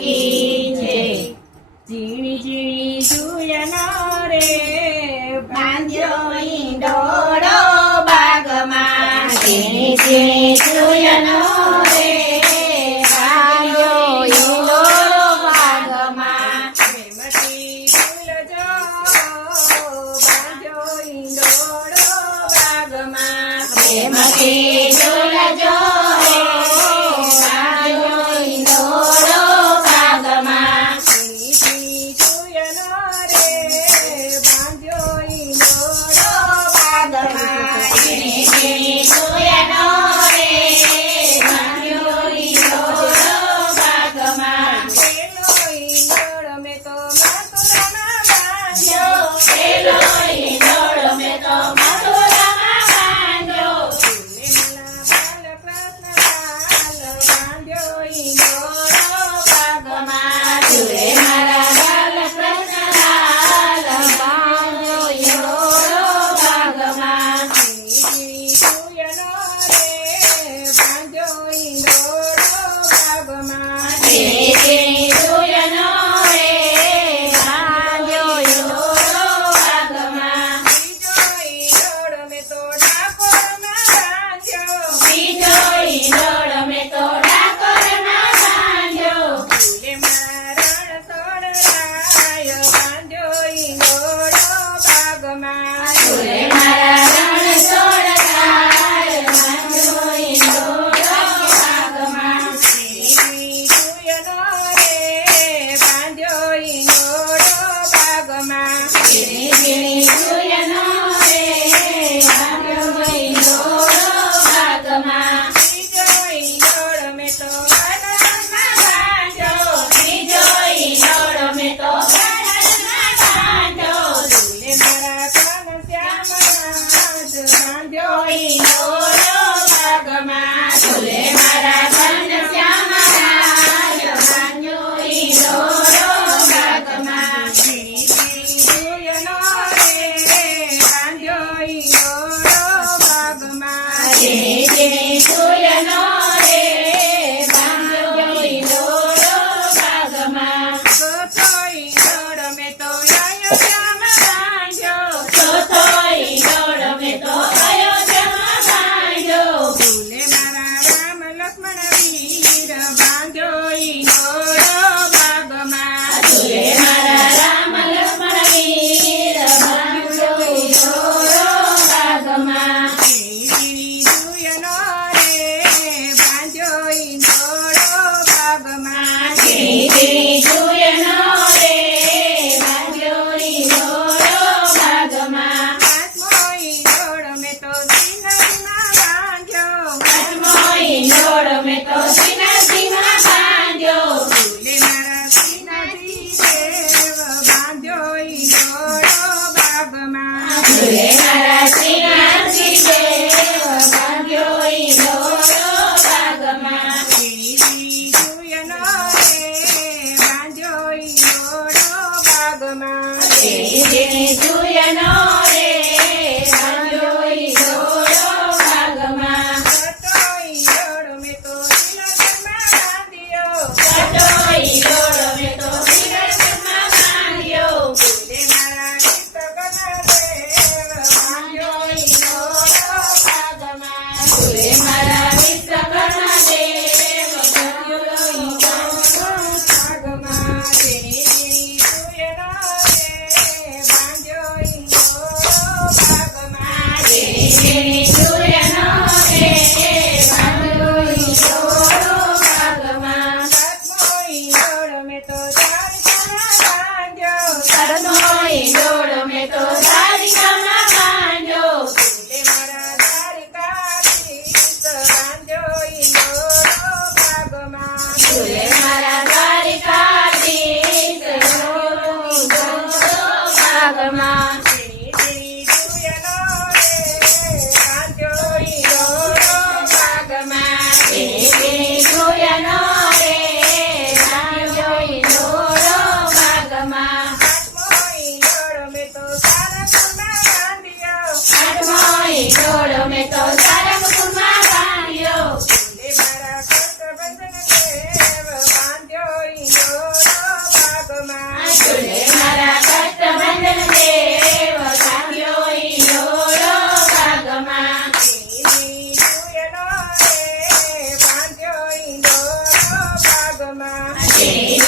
કી જય. ઝીણી ઝીણી સુયનો રે બાંધ્યો ઈંડોળો બાગમાં. ઝીણી ઝીણી સુયનો રે બાંધ્યો ઈંડોળો બાગમાં. પ્રેમથી ઝૂલજો બાંધ્યો ઈંડોળો બાગમાં. પ્રેમથી ઝૂલજો બાંધ્યો ઈંડોળો બાગમાં. ઝીણી સુયનો રે બાંધ્યો ઈંડોળો બાગમાં. ઝીણી ઝીણી સુયનો રે બાંધ્યો ઈંડોળો બાગમાં. પેલો ઈંડોળો મેં તો મથુરામાં બાંધ્યો. પેલો ઈંડોળો મેં તો મથુરામાં બાંધ્યો. ઝૂલે મારા બાલકૃષ્ણ લાલ બાંધ્યો ઈંડોળો બાગમાં. ઝૂલે મારા બાલકૃષ્ણ ઝીણી ઝીણી સુયનો રે બાંધ્યો ઈંડોળો બાગમાં. બીજો ઈંડોળો મેં તો ડાકોરમાં બાંધ્યો. ઝૂલે મારા રણછોડરાય બાંધ્યો ઈંડોળો બાગમાં. ઝૂલે મારા રણછોડરાય બાંધ્યો ઈંડોળો બાગમાં. ઝીણી સુયનો રે બાંધ્યો ઈંડોળો બાગમાં. ઝીણી ઝીણી સુયનો રે બાંધ્યો ઈંડોળો બાગમાં. બીજો ઈંડોળો મેં તો વનરાજમાં બાંધ્યો. બીજો ઈંડોળો મેં તો ગણરમાં બાંધ્યો. ઝૂલે મારા ઘનશ્યામનાથ બાંધ્યો ઈંડોળો બાગમાં. ઝૂલે મારા ઘનશ્યામનાથ બાંધ્યો ઈંડોળો બાગમાં. ઝીણી ઝીણી સુયનો રે બાંધ્યો ઈંડોળો બાગમાં. ઝીણી ઝીણી સુયનો રે બાંધ્યો ઈંડોળો બાગમાં. ચોથો ઈંડોળો મેં તો અયોધ્યામાં બાંધ્યો. ચોથો ઈંડોળો મેં તો અયોધ્યામાં બાંધ્યો. ઝૂલે મારા રામ લક્ષ્મણ વીર બાંધ્યો ઈંડોળો બાગમાં. ઝૂલે મારા રામ લક્ષ્મણ વીર બાંધ્યો ઈંડોળો બાગમાં. ઝીણી સુયનો રે બાંધ્યો ઈંડોળો બાગમાં. ઝીણી ઝીણી સુયનો રે બાંધ્યો ઈંડોળો બાગમાં. પાંચમો ઈંડોળો મેં તો શ્રીનગરમાં બાંધ્યો. પાંચમો ઈંડોળો મેં તો શ્રીનાથજીમાં બાંધ્યો. ઝૂલે મારા શ્રીનાથજી દેવ બાંધ્યો ઈંડોળો બાગમાં. ઝૂલે મારા શ્રીનાથજી દેવ બાંધ્યો ઈંડોળો બાગમાં. ઝીણી સુયનો રે બાંધ્યો ઈંડોળો બાગમાં. ઝીણી ઝીણી સુયનો રે બાંધ્યો ઈંડોળો બાગમાં. છઠ્ઠો ઈંડોળો મેં તો શ્રીનગરમાં બાંધ્યો. છઠ્ઠો ઈંડોળો મેં તો શ્રીનાથજીમાં બાંધ્યો. ઝૂલે મારા વિશ્વકર્મા દેવ બાંધ્યો ઈંડોળો બાગમાં. ઝૂલે મારા વિશ્વકર્મા દેવ બાંધ્યો ઈંડોળો બાગમાં. ઝીણી સુયનો રે બાંધ્યો રે